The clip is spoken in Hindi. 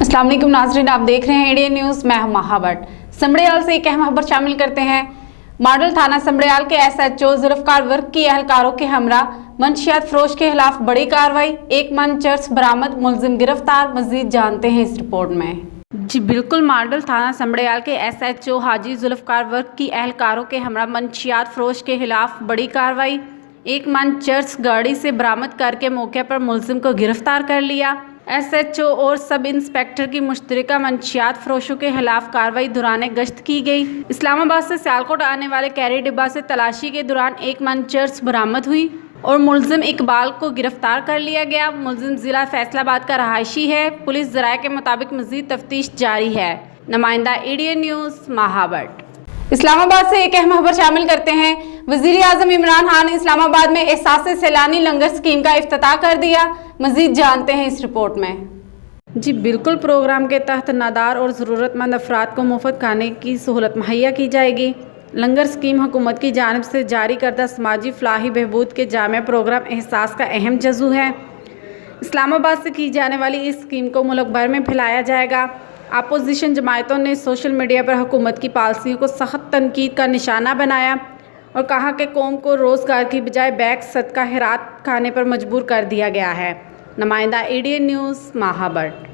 अस्सलाम वालेकुम नाज़रीन, आप देख रहे हैं इंडियन न्यूज़। मैं हूं महाबट। समड़ियाल से एक अहम खबर शामिल करते हैं। मॉडल थाना समड़ियाल के एसएचओ जुल्फकार वर्क की एहलकारों के हमरा मंशियात फरोश के खिलाफ बड़ी कार्रवाई, 1 मन चर्स बरामद, मुलजिम गिरफ्तार। मजीद जानते हैं इस रिपोर्ट में। जी बिल्कुल, मॉडल थाना समड़ियाल के एसएचओ हाजी जुल्फकार वर्क की एहलकारों के हमरा मंशियात फरोश के खिलाफ बड़ी कार्रवाई, 1 मन चर्स गाड़ी से बरामद करके मौके पर मुलजिम को गिरफ्तार कर लिया। एसएचओ और सब इंस्पेक्टर की मुश्तरका मंशियात फरोशों के खिलाफ कार्रवाई दौरान गश्त की गई। इस्लामाबाद से सियालकोट आने वाले कैरी डिब्बा से तलाशी के दौरान 1 मन चर्स बरामद हुई और मुलजिम इकबाल को गिरफ्तार कर लिया गया। मुलजिम जिला फैसलाबाद का रहायशी है। पुलिस ज़राए के मुताबिक मजीद तफ्तीश जारी है। नुमाइंदा इंडियन न्यूज़ महाबट। इस्लामाबाद से एक अहम खबर शामिल करते हैं। वज़ीर आज़म इमरान खान ने इस्लामाबाद में एहसास सैलानी लंगर स्कीम का इफ्तिताह कर दिया। मजीद जानते हैं इस रिपोर्ट में। जी बिल्कुल, प्रोग्राम के तहत नादार और ज़रूरतमंद अफराद को मुफ्त खाने की सहूलत मुहैया की जाएगी। लंगर स्कीम हुकूमत की जानिब से जारी करदा समाजी फलाही बहबूद के जामे प्रोग्राम एहसास का अहम जज़ू है। इस्लामाबाद से की जाने वाली इस स्कीम को मुल्क भर में फैलाया जाएगा। अपोजिशन जमायतों ने सोशल मीडिया पर हुकूमत की पॉलिसियों को सख्त तनकीद का निशाना बनाया और कहा कि कौम को रोज़गार की बजाय बैग सदका खैरात खाने पर मजबूर कर दिया गया है। नुमाइंदा इंडियन न्यूज़ महाबट।